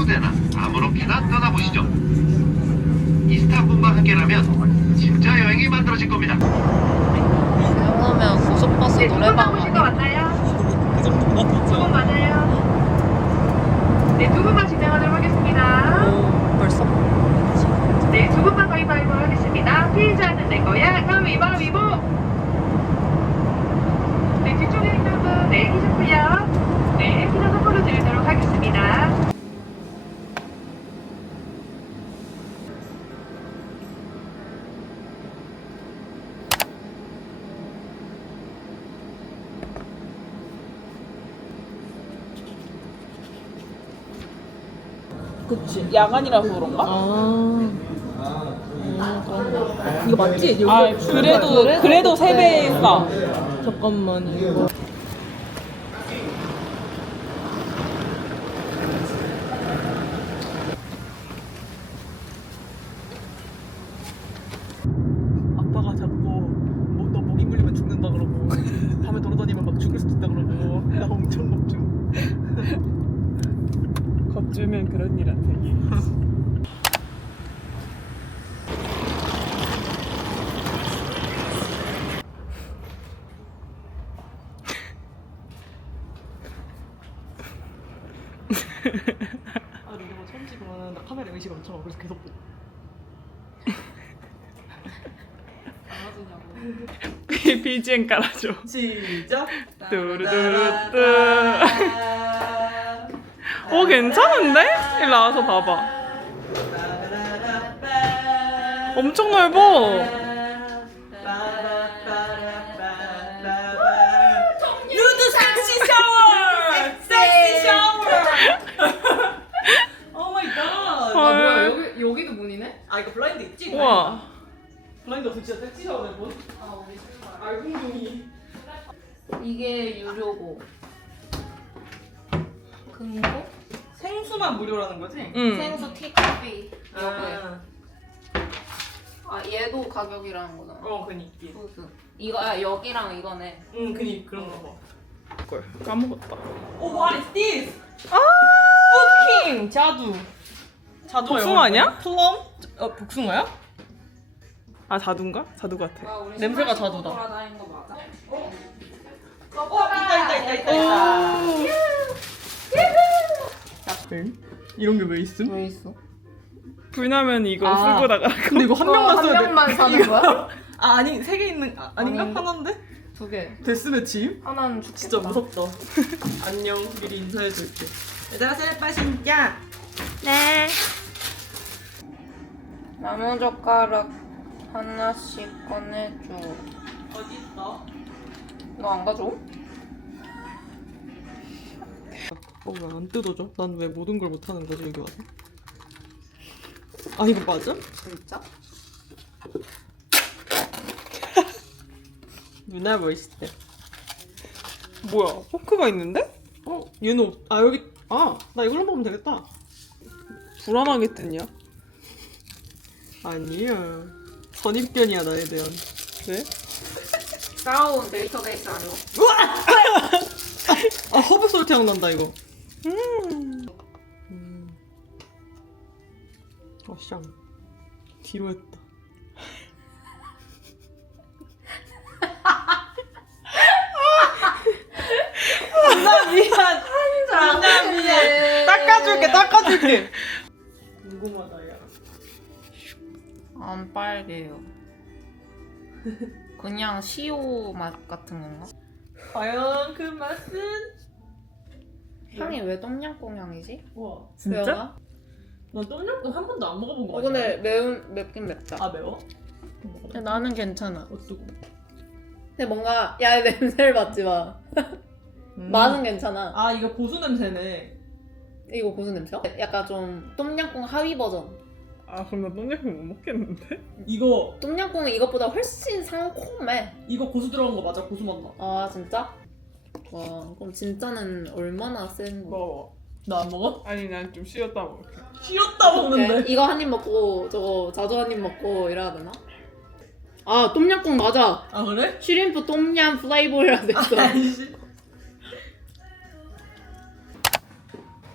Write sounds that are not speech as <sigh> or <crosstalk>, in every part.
아무 데나 아무렇게나 떠나보시죠. 이스탄불과 함께라면 진짜 여행이 만들어질 겁니다. 그러면 고속버스 네, 두분 노래방 타보신 거 아니야? 맞나요? 그 정도가 두 진짜. 분 맞아요. 네, 두 분만 진행하도록 하겠습니다. 오 벌써? 네, 두 분만 가위바위보 하겠습니다. 피해자는 내 거야. 가위바위보. 네, 뒤쪽에 있는 분 내리셨고요. 네, 피자 선물로 드리도록 하겠습니다. 야간이라서 그런가? 아 이거 맞지? 여기 아 그래도 그래도 세배 싸. 잠깐만 이거. 아빠가 자꾸 뭐, 너 모기 물리면 죽는다 그러고 밤에 돌아다니면 막 죽을 수도 있다 그러고 나 엄청 겁주. 겁주면 그런 일 안 생겨. 아 근데 이거 처음 찍으면 나 카메라 의식 엄청 하고 그래서 계속 보고. BGM 깔아줘. 시작. 뚜루뚜루뚜. 오 괜찮은데? 일로 와서 봐봐. 엄청 넓어. 누드 섹시 샤워! 섹시 샤워! 오 마이 갓! 헐. 여기 여기도 문이네? 아 이거 블라인드 있지? 우와. 블라인드 없으면 진짜 섹시 샤워네 뭐? 알콩둥이 이게 유료고 금고? 생수만 무료라는 거지? 응. 생수 티커피 아, 아 얘도 가격이라는 거잖아 어 그니 소스 이거 아 여기랑 이거네 응 그니 그런 거 봐. 걸 까먹었다. 오 what is this? 아! 쿠킹 자두 자두 복숭아 아니야? 플럼? 어 복숭아야? 아 자두인가? 자두 같아. 아, 냄새가 자두다. 거 맞아? 어 있다 있다 있다 있다 있다 응? 이런 게 왜 있음? 왜 있어? 불나면 이거 아. 쓰고 나가. 근데 이거 한 명만 한 써야 돼 명만 사는 거야? 아 아니 세 개 있는 아, 아닌가? 아닌데? 하나인데? 두 개 데스매치? 하나는 죽겠다 진짜 무섭다 <laughs> 안녕 미리 인사해줄게 얘들아 셀파 신자 네 나무젓가락 하나씩 꺼내줘 어디 있어? 너 안 가져? 어 왜 안 뜯어져? 난 왜 모든 걸 못하는 거지 여기 와서? 아 이거 맞아? 진짜? <laughs> 누나 멋있대 뭐야? 포크가 있는데? 어? 얘는 없... 아 여기 아 나 이걸로 먹으면 되겠다 불안하게 뜨냐? 아니야 선입견이야 나에 대한. 네? 따온 데이터베이스 아니고 아 허브 솔트 향 난다 이거. 음. 음. 어샹. 뒤로 했다. 나 미안. 나 미안. 닦아줄게 닦아줄게. 궁금하다 야 안 빨개요. 그냥 시오 맛 같은 건가? 과연 그 맛은? 향이 왜 똠양꿍 향이지? 우와. 매워? 난 똠양꿍 한 번도 안 먹어본 거 어 같아 근데 매운 맵긴 맵다. 아 매워? 근데 나는 괜찮아. 어쩌고 근데 뭔가 야 <laughs> 냄새를 맡지 마. 음. 맛은 괜찮아. 아 이거 고수 냄새네. 이거 고수 냄새야? 약간 좀 똠양꿍 하위 버전 아 그럼 나 똥냥이 못 먹겠는데? 이거 똠양꿍은 이것보다 훨씬 상콤해 이거 고수 들어간 거 맞아 고수 맛나 아 진짜? 와 그럼 진짜는 얼마나 센 거야 먹어. 나 안 먹어? 아니 난 좀 쉬었다 먹을게. 쉬었다 먹는데 이거 한 입 먹고 저거 자두 한입 먹고 이래야 되나? 아 똠양꿍 맞아. 아 그래? 슈림프 똠얌 플레이버라 됐어. 아니지.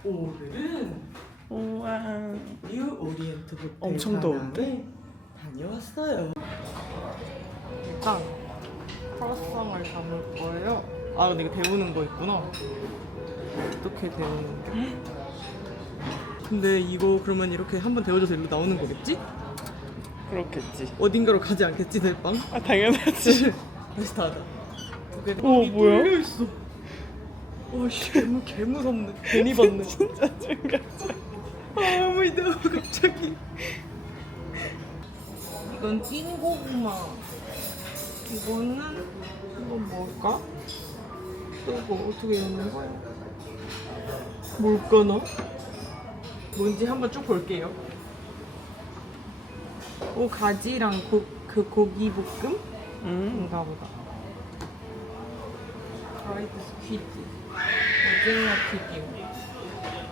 오늘은 우와. 뉴 오리엔트 호텔 엄청 더운데? 다녀왔어요. 일단 크로상을 담을 거예요. 아 근데 이거 데우는 거 있구나. 어떻게 데우는 게? 근데 이거 그러면 이렇게 한번 데워져서 일로 나오는 거겠지? 그렇겠지. 어딘가로 가지 않겠지 내 빵? 아 당연하지. <laughs> 다시 닫아. 오, 뭐야? 뚫려 있어. 와씨 개, 개 무섭네. 괜히 봤네. <laughs> 진짜 중간. 아 무 이다 갑자기. 이건 찐 고구마. 이거는 이건 뭘까? 이거 어떻게 여는 거야? 뭘까나? 뭔지 한번 쭉 볼게요. 오 가지랑 고, 그 고기 볶음? 음. 인가 보다. 프라이드 스퀴드. 오징어 튀김.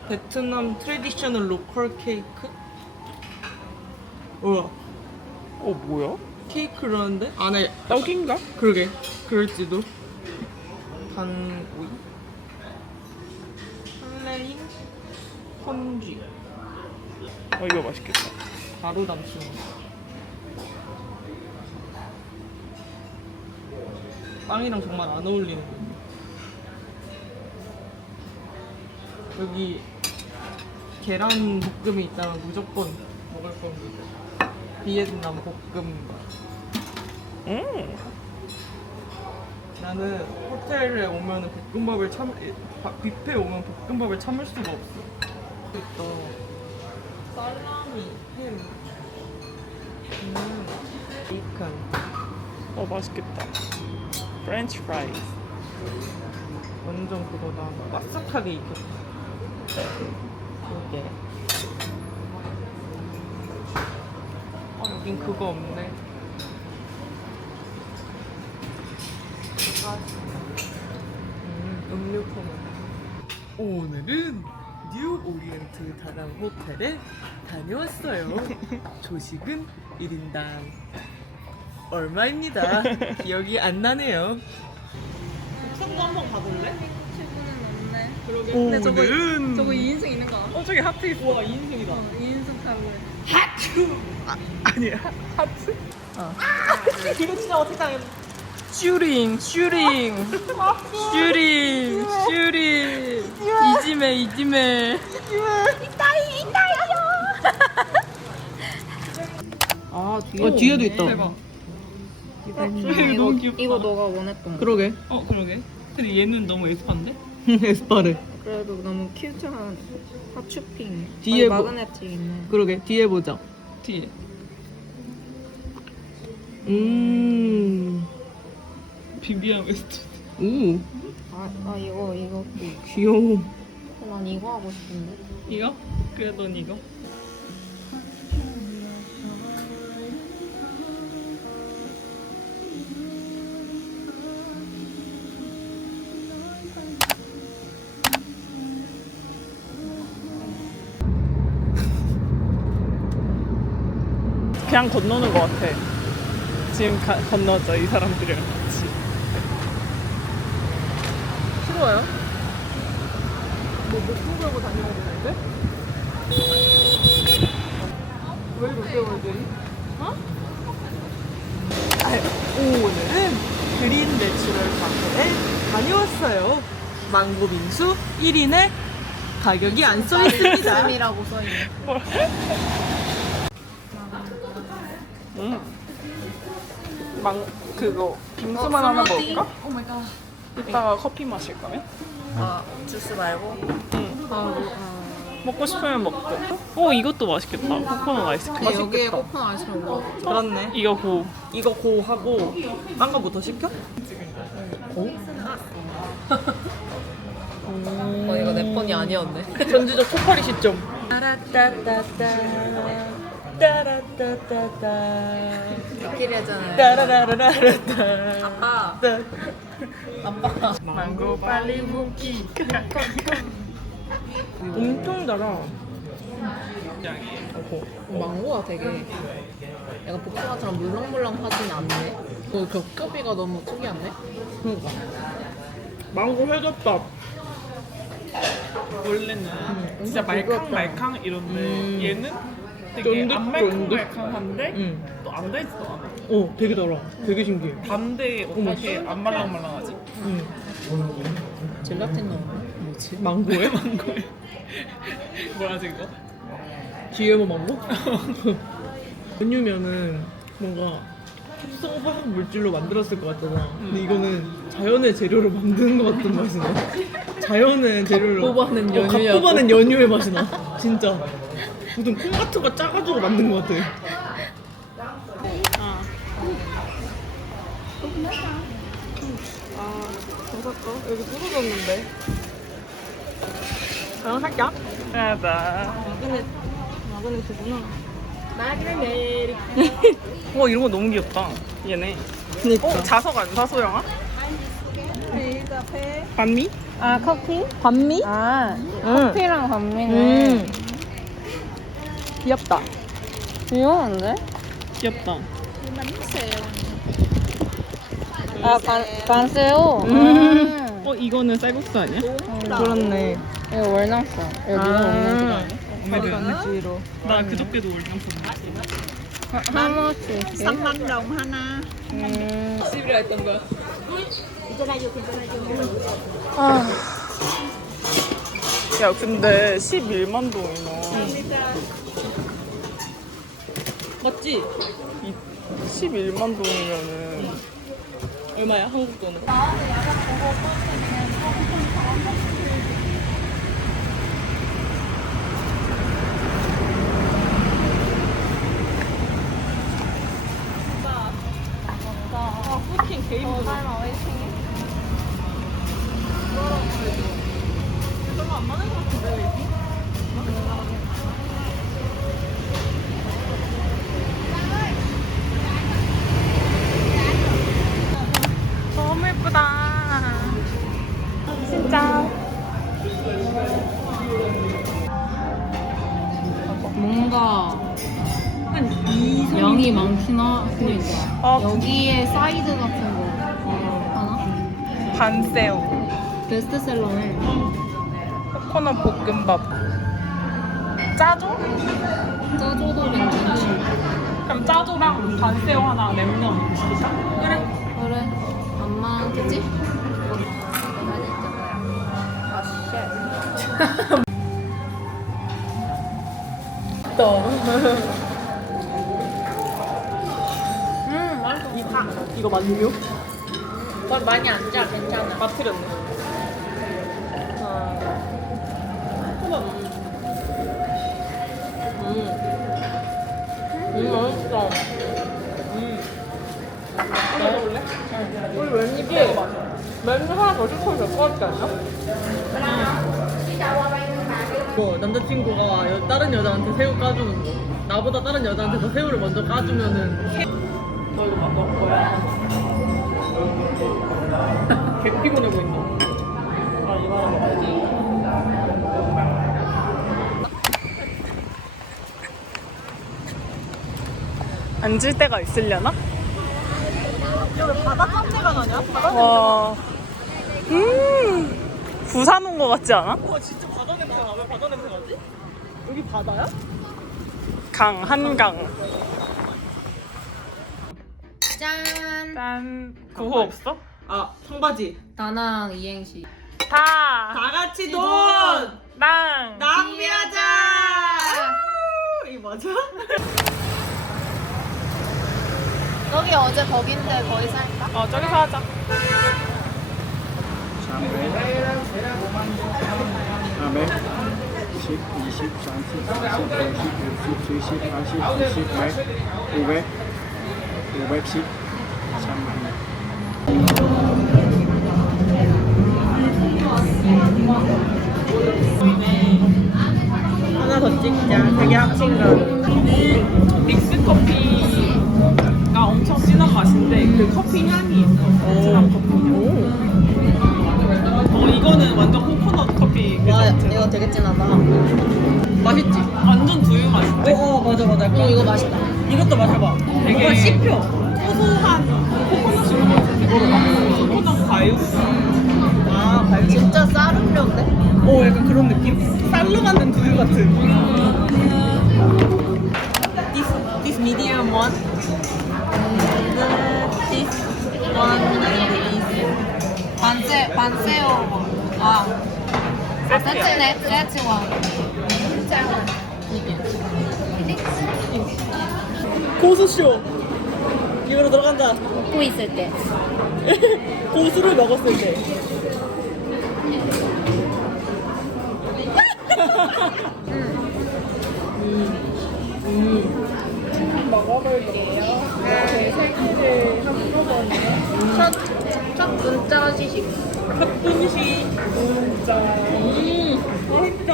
베트남 트레디셔널 로컬 케이크? 우와. 어 뭐야? 케이크라는데? 안에 떡인가? 그러게. 그럴지도. 단오이. 플레인 펀쥐. 어 이거 맛있겠다. 바로 담치는 거. 빵이랑 정말 안 어울리는군요. 여기 계란 볶음이 있다면 무조건 먹을 겁니다. 비엔남 볶음. 음. 나는 호텔에 오면 볶음밥을 참 바- 뷔페 오면 볶음밥을 참을 수가 없어. 또 살라미, 햄, 음, 베이컨. 어 맛있겠다. 프렌치 프라이즈. 완전 그거다. 바삭하게 익혔다. 이게. 아 여긴 그거 없네. 음, 음료 코너. 오늘은 뉴 오리엔트 다낭 호텔에 다녀왔어요. <laughs> 조식은 1인당 얼마입니다. <laughs> 기억이 안 나네요. 옥상도 한번 가볼래? 그러게. 근데 저거- 오늘은 저거 2인승 있는 거 알아? 어 저기 하트 있어. 와 2인승이다. 2인승 타고 아니야 하트. 이거 진짜 어떻게 당했 슈링 슈링. 슈링. 슈링 이지메. 이지메. 아 뒤에 어, 뒤에도 있다. 대박. 이거, 너무 귀엽다. 이거 너가 원했던 거. 그러게. 어 그러게. 근데 얘는 너무 에스파인데? <laughs> 에스파레. 그래도 너무 큐트한 하츄핑 뒤에 뭐- 마그네틱 있네 그러게. 뒤에 보자. 뒤에 음. 비비안 웨스트 오. 아, 아 이거 이거 귀여워. 어, 난 이거 하고 싶은데 이거? 그래 넌 이거 그냥 건너는 것 같아 지금 가, 건너자 이 사람들이랑 같이 싫어요? 뭐 목숨 걸고 다녀야 되는데? 왜 이렇게 월드니? 어? 오늘은 그린 내추럴 카페에 다녀왔어요. 망고 빙수 1인에 가격이 안 써 있습니다. 이라고 써있네 <laughs> 응. 망 그거 빙수만 하나 먹을까? 오 마이 갓 이따가 커피 마실 거면? 아 주스 말고? 응. 아, 아. 먹고 싶으면 먹고. 어 이것도 맛있겠다. 코코넛 아이스크림. 근데 여기에 코코넛 아이스크림 먹어 그렇네. 이거 고. 이거 고 하고 딴 거부터 시켜? 어 이거 내 폰이 아니었네 전지적 초파리 시점. 따라따따따 따라따따따 키리잖아요 따라라라라따 아빠 아빠 망고 빨리 먹기. 엄청 달아. 망고가 되게 약간 복숭아처럼 물렁물렁 하진 않네. 그 겹겹이가 너무 특이한데? 그러니까. 망고 회덮밥. 원래는 진짜 엄청 말캉 부드럽다. 말캉 이런데 음. 얘는 되게 쫀득, 안 말캉 쫀득. 말캉한데 응. 또 안 달지도 않아. 어, 되게 달아. 되게 신기해. 반대 어떻게 안 말랑말랑하지? 응. 젤라틴 넣었네. 뭐지? 망고에? 망고에 뭐라 지금? GMO 망고? <laughs> 연유면은 뭔가 합성 화학 물질로 만들었을 것 같잖아. 근데 이거는 자연의 재료로 만드는 것 같은 맛이 나. 자연의 재료로. 뽑아낸 어, 연유야. 갓 뽑아낸 연유의 맛이 나. 진짜. 무슨 콩 같은 거 짜가지고 만든 것 같아. 아, 무섭다. 여기 부서졌는데. 어, 살짝? 하나. 마그넷, 마그넷이구나. 와, 이런 거 너무 귀엽다. 얘네. 그니까. 어, 자석 안 사, 소영아? 반미? 아 커피? 반미? 아 커피랑 반미네 음. 귀엽다 귀여운데? 귀엽다. 아 간, 간새우? 음. 어, 이거는 쌀국수 아니야? 그렇네. 이거 월남쌈 이거 줄 아냐? 우리가 뒤로. 나 그저께도 썼는데. 하모스 3만 동 하나 음. 아 야, 근데 11만 동이면 맞지? 11만 동이면은 얼마야? 한국 돈으로? 너무 어. 여기에 사이드 같은 거 하나? 반새우, 베스트셀러네. 코코넛 볶음밥. 짜조? 짜조도 괜찮지. 그럼 짜조랑 반새우 하나 냉면 시키자. 그래. 그래. 안 많겠지? 음, 맛있어. 이거 만유? 걸 많이 안 짜, 괜찮아. 빠트렸네. 음, 맛있어. 음. 먹어볼래? 우리 왠지 메뉴 하나 더 시켜도 될것 같지 않냐? 뭐 남자친구가 여- 다른 여자한테 새우 까주는 거 나보다 다른 여자한테 더 새우를 먼저 까주면은 너 이거 막 넣을 거야? 개 피곤해 보인다 아 하나 먹어야지 앉을 데가 있으려나? 여기 바다 짠내가 나냐? 바다 와. 음. 부산 온 거 같지 않아? 와 진짜 바다 냄새 나. 왜 바다 냄새 나지? 여기 바다야? 강, 한강. 짠! 짠. 구호 없어? 아 청바지 다낭 이행시. 다. 다 같이 돈 낭. 낭비하자 아, 이거 맞아? 여기 어제 거긴데 거기 살까? 어, 저기서 하자. 다음에 10, 20, 30, 40, 50, 60, 70, 80, 90, 100, 500, 510, 300. 하나 더 찍자 되게 합친 거 믹스 커피가 엄청 진한 맛인데 그 커피 향이 있어. 진한 커피. 어, 이거는 완전 코코넛 커피 그 와 자체. 이거 되게 진하다 맛있지? 아니 이 것도 마셔봐. 되게 씹혀. 고소한 코코넛이 이거를 막 코코넛 과육. 아 과육. 진짜 쌀음료인데? 오 약간 그런 느낌? 쌀로 만든 두유 같은. This this medium one. This one and this. 반세, 반세요. 아. 아, 세트네. 세트 원. 고수쇼. 입으로 들어간다. 먹고 있을 때. 고수를 먹었을 때. 첫 문자 지식. 가끔씩 진짜 음 맛있다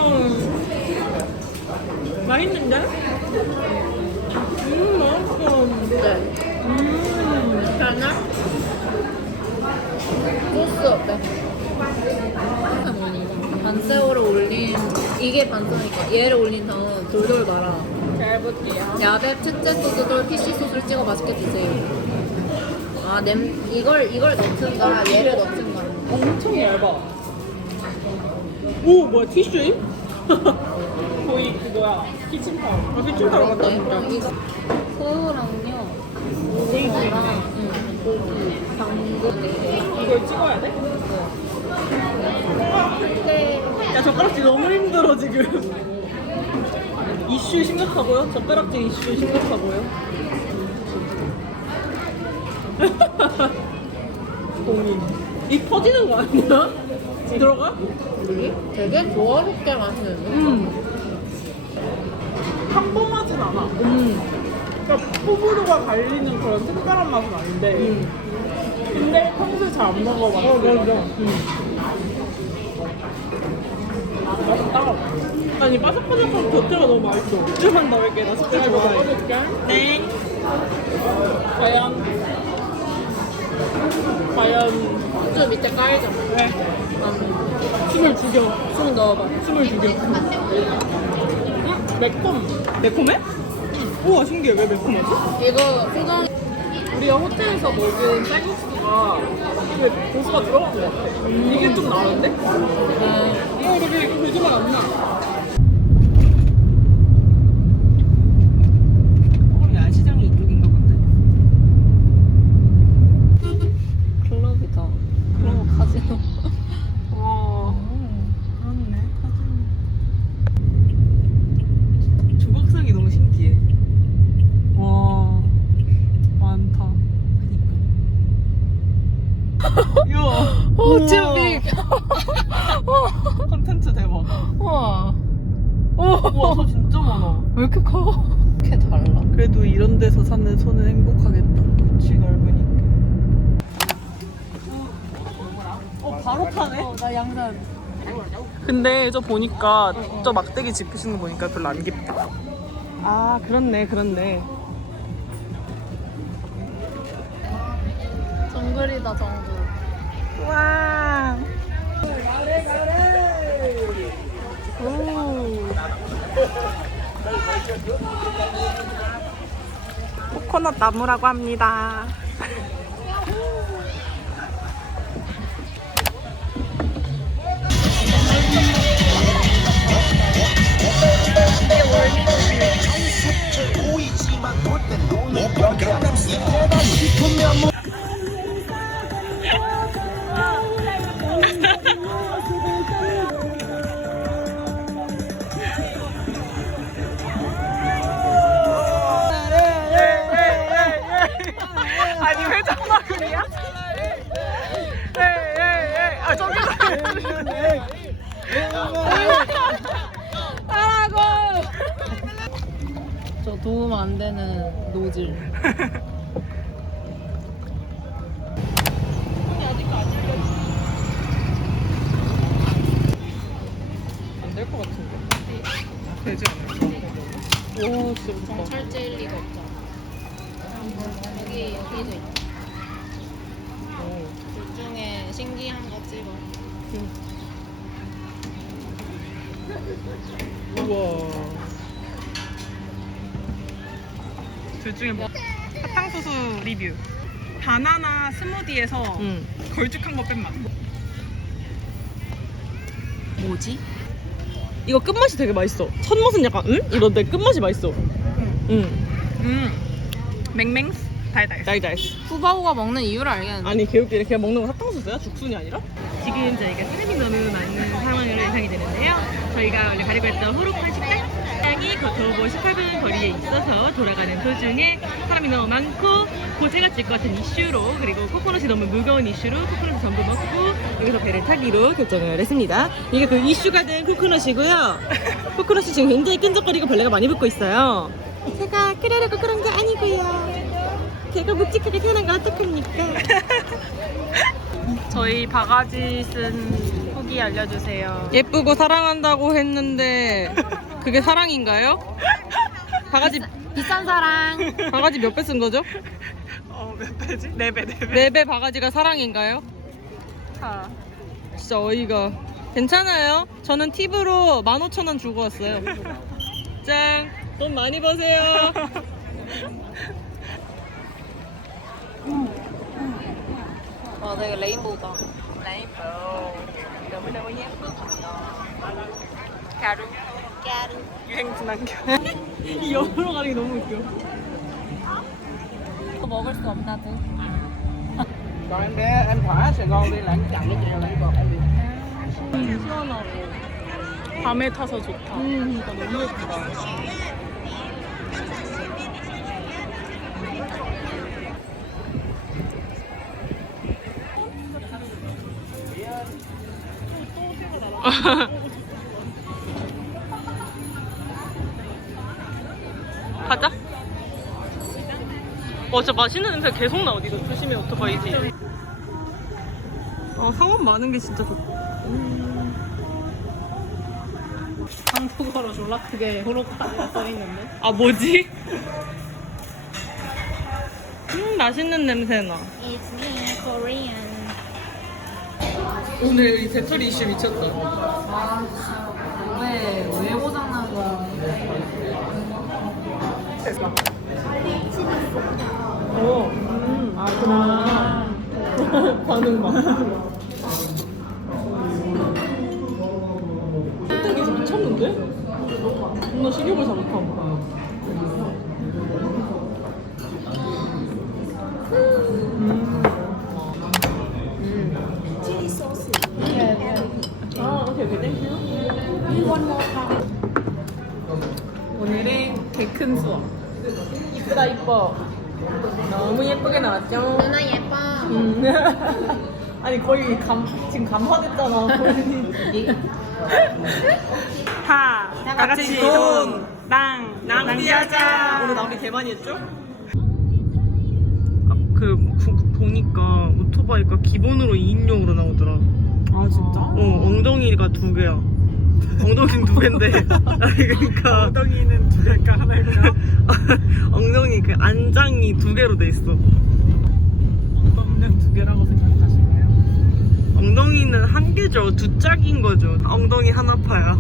맛있는데? 음 네. 음 올린 이게 반새우니까 얘를 올린 다음 돌돌 말아 잘 볼게요 야배 특제 소스 돌 피쉬 소스를 찍어 맛있게 드세요 아 냄, 이걸 이걸 넣든가 얘를 넣든가 엄청 얇아 오 뭐야 티슈임? 거의 그거야 키친타올 아 키친타올 같다 진짜 고기랑 응, 고기 당근 이걸 찍어야 돼? 네. 야 젓가락질 너무 힘들어 지금 이슈 심각하고요? 젓가락질 이슈 심각하고요? <laughs> 공인 입 터지는 거 아니야? 들어가? 되게 조화롭게 마시는데 음 평범하진 않아. 음. 그러니까 호불호가 갈리는 그런 특별한 맛은 아닌데 근데 평소에 잘 안 먹어봤어 어 맞아 맛있다. 아니 바삭바삭한 곁에가 너무 맛있어. 좀만 넣을게 나 숙제 좋아해 네 과연? 과연? 저 밑에 깔자. 왜? 숨을 죽여. 숨을 넣어봐. 숨을 죽여. 음, 매콤 매콤해? 우와 신기해 왜 매콤하지? 이거 소정 우리가 호텔에서 먹은 쌀국수가 고수가 들어간 것 같아 이게 좀 나은데? 어 이거 고수가 안 나 야시장이 이쪽인가 본데? 클럽이다 클럽 카지노 와 그렇네 사진 조각상이 너무 신기해 와 많다 이야 오 진짜 빅 컨텐츠 대박. 우와. 우와 저 진짜 많아. 왜 이렇게 커? 이렇게 달라. 그래도 이런 데서 사는 소는 행복하겠다. 그치 넓으니까. 어 바로 타네? 나 양산. 근데 저 보니까 저 막대기 짚으시는 거 보니까 별로 안 깊다. 아 그렇네 그렇네. 정글이다 정글 와. 코코넛 나무라고 합니다. <laughs> 노즐 안될 것 같은데? 되지 않을까? 오 진짜 좋다 철제일 리가 없잖아. 여기 여기도 있다 둘 중에 신기한 거 찍어 우와 둘 중에 뭐 사탕수수 리뷰 바나나 스무디에서 응. 걸쭉한 거 뺀 맛. 뭐지? 이거 끝맛이 되게 맛있어. 첫 맛은 약간 응? 이런데 끝맛이 맛있어. 응. 음, 맹맹 달달. 달달. 후바오가 먹는 이유를 알겠는데. 아니 개웃기네. 그냥 먹는 거 사탕수수야? 죽순이 아니라? 지금 저희가 사람이 너무 많은 상황으로 예상이 되는데요. 저희가 원래 가려고 했던 호로판 식당이 거토보 18분 거리에 있어서 돌아가는 도중에 사람이 너무 많고 고제가 질 것 같은 이슈로 그리고 코코넛이 너무 무거운 이슈로 코코넛을 전부 먹고 여기서 배를 타기로 결정을 했습니다. 이게 그 이슈가 된 코코넛이고요. 코코넛이 지금 굉장히 끈적거리고 벌레가 많이 붙고 있어요. 제가 그러려고 그런 게 아니고요. 제가 묵직하게 태어난 거 어떡합니까? <laughs> 저희 바가지 쓴 후기 알려주세요. 예쁘고 사랑한다고 했는데 그게 사랑인가요? 바가지 비싼 사랑. 바가지 몇 배 쓴 거죠? 어, 몇 배지? 네 배, 네 배. 네 배 바가지가 사랑인가요? 아. 진짜 어이가 괜찮아요. 저는 팁으로 15,000원 주고 왔어요. 짠! 돈 많이 버세요. 와, 되게 레인보우다. 너무너무 예쁘고 가루. 까르. 유행 분한겨. <laughs> 이 옆으로 가는 게 너무 웃겨. 먹을 수 없나 도 Còn em bé em thỏa Sài Gòn đi là em chặn cái chèo lại còn em đi 시원하고. 밤에 타서 좋다. 그러니까 너무 예쁘다 <laughs> 가자. 어, 진짜 맛있는 냄새 계속 나, 어디서. 조심해, 오토바이지. 어, 상원 많은 게 진짜 좋고. 한국어로 졸라 크게 호로카가 써있는데. 아, 뭐지? <laughs> 음, 맛있는 냄새 나. It's me, Korean. 오늘 이 배터리 이슈 미쳤다. 왜, 왜 고장난 거야? 어. 아, 그렇구나. 반응 봐. 선택이 진짜 미쳤는데? 존나 식욕을 자극하 이쁘다, 이뻐. 너무 예쁘게 나왔죠? 누나 예뻐. 음. <laughs> 아니 거의 감 지금 감화됐잖아 다, 다 같이 돈, 낭, 낭비하자 오늘 낭비 개 많이 했죠? 아, 그 부- 보니까 오토바이가 기본으로 2인용으로 나오더라 아 진짜? 어 엉덩이가 두 개야 엉덩이는 두 개인데. <laughs> 아니 그러니까. 엉덩이는 두 개일까 하나일까? <laughs> 엉덩이 그 안장이 두 개로 돼 있어. 엉덩이는 두 개라고 생각하시네요. 엉덩이는 한 개죠. 두 짝인 거죠. 엉덩이 하나파야.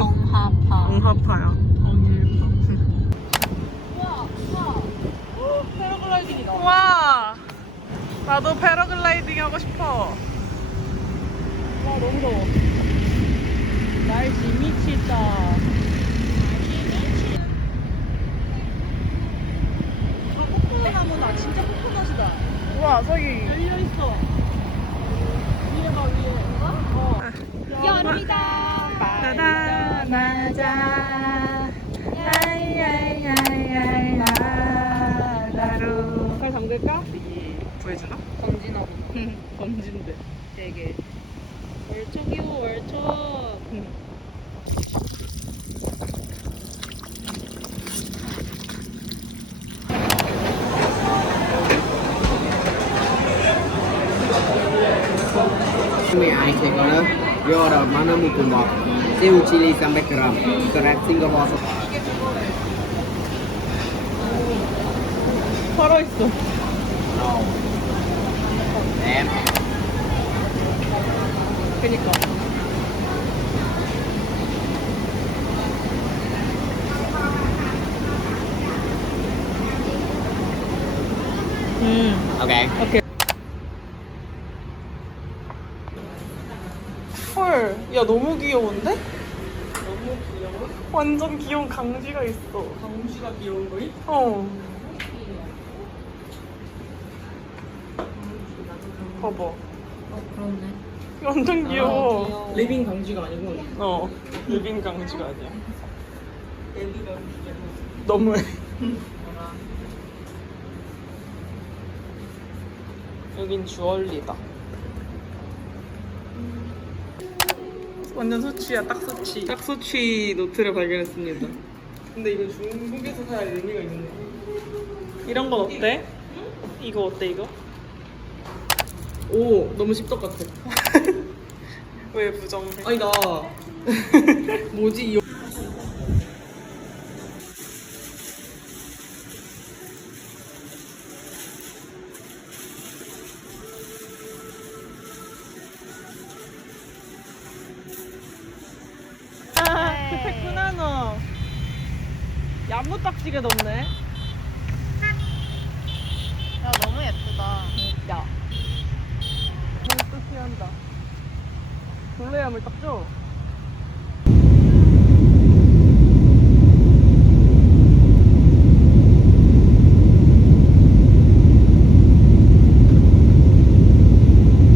엉하파. <laughs> 엉하파야. 와 나도 패러글라이딩 하고 싶어. 와 너무 더워 날씨 미치다 아 코코넛 나무다 진짜 코코넛이다 우와 저기 열려있어 위에 봐 위에 어? 여름이다. 따다나자 야야야야야 나루 발 담글까? 보여주나? 검진하고 응 <laughs> 검진대 되게. 월척이요 월척 Mì ai sẽ có đó Vô rồi mà nó mì cùng bọt Siêu chili 300 gram Crab Singapore 살아있어 Em 그니까 Ok. 헐, 야 너무 귀여운데? 너무 귀여워? 완전 귀여운 강쥐가 있어. 강쥐가 귀여운 거이? 어. 봐봐. 어 그렇네. 완전 귀여워. 리빙 강쥐가 아니고 어, 리빙 강쥐가 아니야. 너무해. <laughs> 여긴 주얼리다. 완전 소취야, 딱 소취. 딱 소취 노트를 발견했습니다. 근데 이거 중국에서 사야 의미가 있네. 이런 건 어때? 이거 어때, 이거? 오 너무 십덕 같아 <laughs> 왜 부정해? 아니 나 <laughs> 뭐지 이